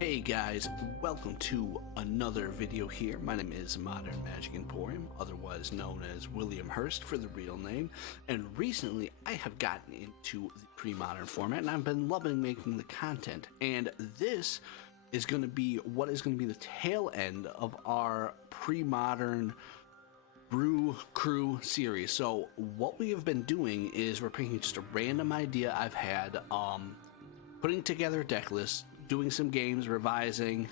Hey guys, welcome to another video here. My name is Modern Magic Emporium, otherwise known as William Hurst for the real name, and recently I have gotten into the pre-modern format and I've been loving making the content, and this is going to be what is going to be the tail end of our pre-modern Brew Crew series. So what we have been doing is we're picking just a random idea I've had, putting together a deck list, doing some games, revising,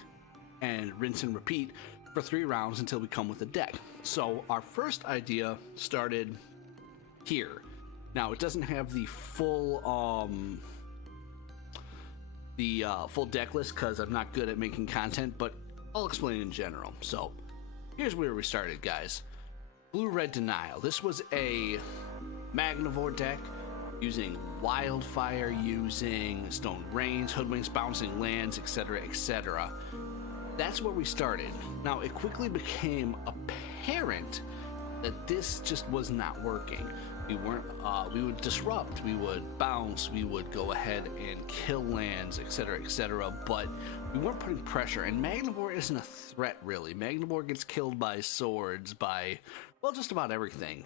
and rinse and repeat for 3 rounds until we come with a deck. So our first idea started here. Now it doesn't have the full full deck list because I'm not good at making content, but I'll explain in general. So here's where we started, guys. Blue-Red Denial. This was a Magnivore deck using Wildfire, using Stone Rains, Hoodwinks, Bouncing Lands, etc., etc. That's where we started. Now, it quickly became apparent that this just was not working. We would disrupt, we would bounce, we would go ahead and kill lands, etc., etc., but we weren't putting pressure, and Magnivore isn't a threat, really. Magnivore gets killed by swords, by, well, just about everything.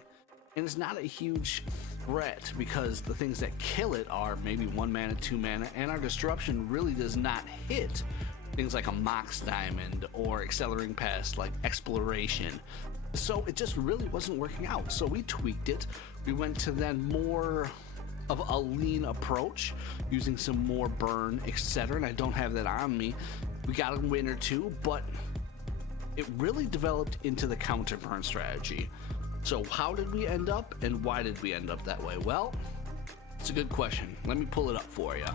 And it's not a huge threat because the things that kill it are maybe 1 mana, 2 mana, and our disruption really does not hit things like a Mox Diamond or accelerating past like Exploration. So it just really wasn't working out. So we tweaked it. We went to then more of a lean approach, using some more burn, etc. And I don't have that on me. We got a win or two, but it really developed into the counter burn strategy. So how did we end up, and why did we end up that way? Well, it's a good question. Let me pull it up for you.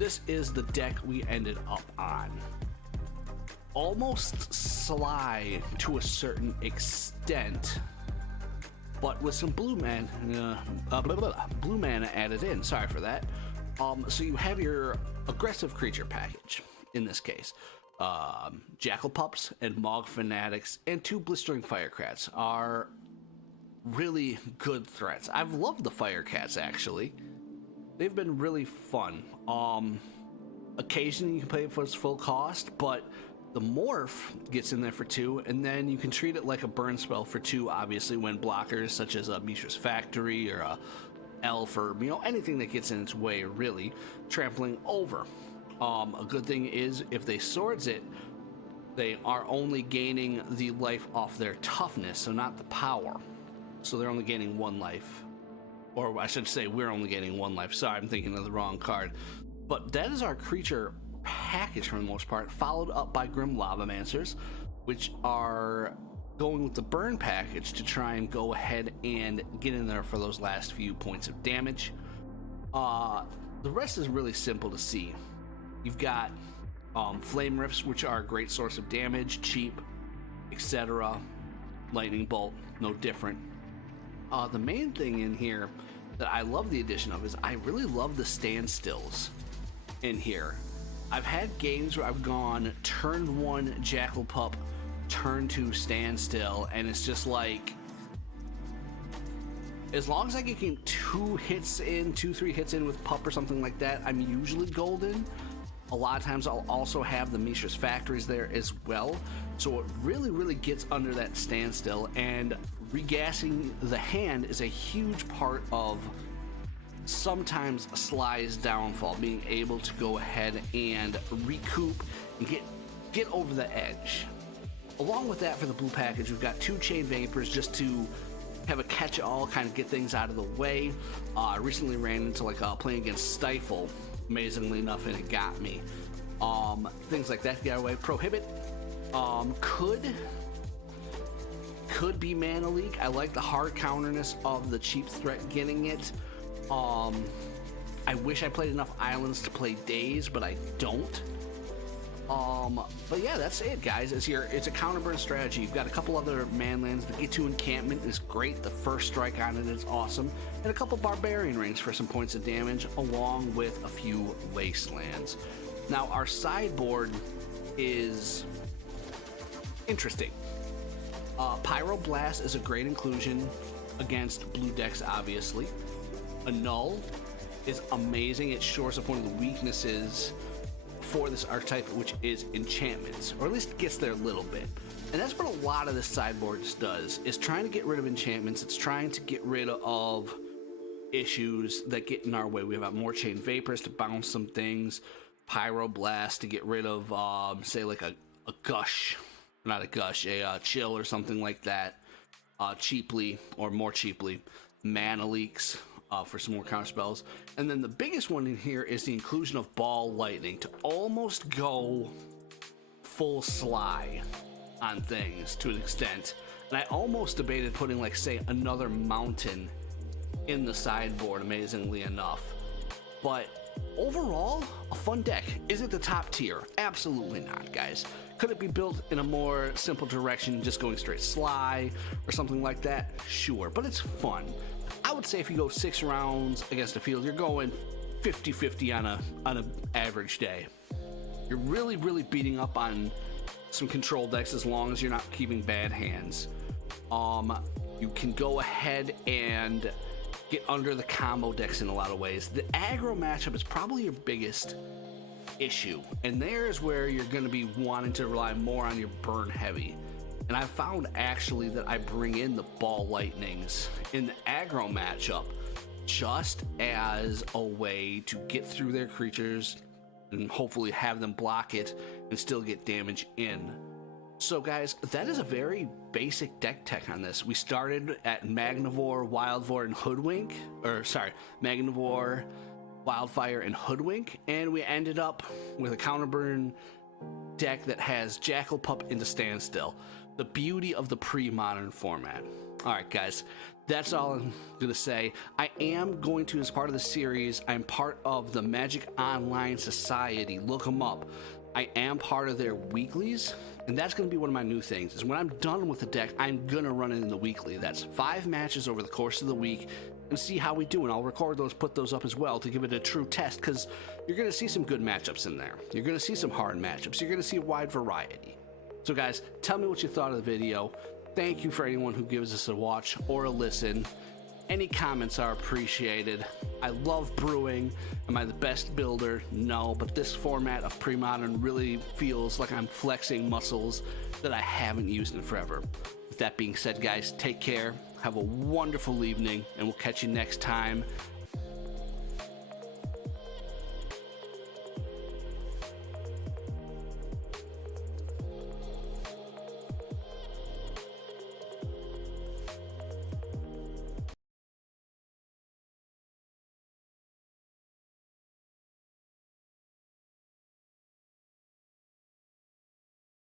This is the deck we ended up on. Almost Sly to a certain extent, but with some blue mana added in. Sorry for that. So you have your aggressive creature package in this case. Jackal Pups and Mog Fanatics and 2 Blistering Firecrats are really good threats. I've loved the Firecats, actually. They've been really fun. Occasionally you can play it for its full cost, but the Morph gets in there for 2, and then you can treat it like a burn spell for 2, obviously, when blockers such as a Mishra's Factory or a Elf or, anything that gets in its way, really, trampling over. A good thing is if they swords it, they are only gaining the life off their toughness, so not the power. So they're only gaining 1 life. Or I should say we're only gaining 1 life. Sorry, I'm thinking of the wrong card. But that is our creature package for the most part, followed up by Grim Lavamancers, which are going with the burn package to try and go ahead and get in there for those last few points of damage. The rest is really simple to see. You've got Flame Rifts, which are a great source of damage, cheap, etc. Lightning Bolt, no different. The main thing in here that I love the addition of is I really love the standstills in here. I've had games where I've gone turn 1 Jackal Pup, turn 2 standstill, and it's just like, as long as I get 2 hits in, 2-3 hits in with Pup or something like that, I'm usually golden. A lot of times I'll also have the Mishra's Factories there as well, so it really gets under that standstill, and regassing the hand is a huge part of sometimes Sly's downfall, being able to go ahead and recoup and get over the edge. Along with that, for the blue package, we've got 2 Chain Vapors just to have a catch-all, kind of get things out of the way. I recently ran into playing against Stifle, amazingly enough, and it got me. Things like that get away. Prohibit could be mana leak. I like the hard counterness of the cheap threat getting it. I wish I played enough islands to play Daze, but I don't. But yeah, that's it, guys. It's a counter burn strategy. You've got a couple other manlands. The Get2 Encampment is great. The first strike on it is awesome. And a couple Barbarian Rings for some points of damage, along with a few Wastelands. Now, our sideboard is interesting. Pyroblast is a great inclusion against blue decks, obviously. Annul is amazing. It shores up one of the weaknesses for this archetype, which is enchantments, or at least gets there a little bit. And that's what a lot of this sideboard does, is trying to get rid of enchantments. It's trying to get rid of issues that get in our way. We have more Chain Vapors to bounce some things, Pyroblast to get rid of, say, like a gush, not a gush, a chill or something like that, cheaply or more cheaply, mana leaks for some more counter spells. And then the biggest one in here is the inclusion of Ball Lightning to almost go full Sly on things to an extent. And I almost debated putting, like, say, another mountain in the sideboard, amazingly enough. But overall, a fun deck. Is it the top tier? Absolutely not, guys. Could it be built in a more simple direction, just going straight Sly or something like that? Sure, but it's fun. I would say if you go 6 rounds against the field, you're going 50-50 on an average day. You're really beating up on some control decks as long as you're not keeping bad hands. You can go ahead and get under the combo decks in a lot of ways. The aggro matchup is probably your biggest issue, and there's where you're going to be wanting to rely more on your burn heavy. And I found actually that I bring in the Ball Lightnings in the aggro matchup just as a way to get through their creatures and hopefully have them block it and still get damage in. So guys, that is a very basic deck tech on this. We started at Magnivore, Wildfire, and Hoodwink, Magnivore, Wildfire, and Hoodwink, and we ended up with a counterburn deck that has Jackal Pup into Standstill. The beauty of the pre-modern format. Alright guys, that's all I'm going to say. I am going to, as part of the series, I'm part of the Magic Online Society. Look them up. I am part of their weeklies, and that's going to be one of my new things, is when I'm done with the deck, I'm going to run it in the weekly. That's 5 matches over the course of the week, and see how we do, and I'll record those, put those up as well to give it a true test, because you're going to see some good matchups in there. You're going to see some hard matchups. You're going to see a wide variety. So guys, tell me what you thought of the video. Thank you for anyone who gives us a watch or a listen. Any comments are appreciated. I love brewing. Am I the best builder? No, but this format of pre-modern really feels like I'm flexing muscles that I haven't used in forever. With that being said, guys, take care. Have a wonderful evening, and we'll catch you next time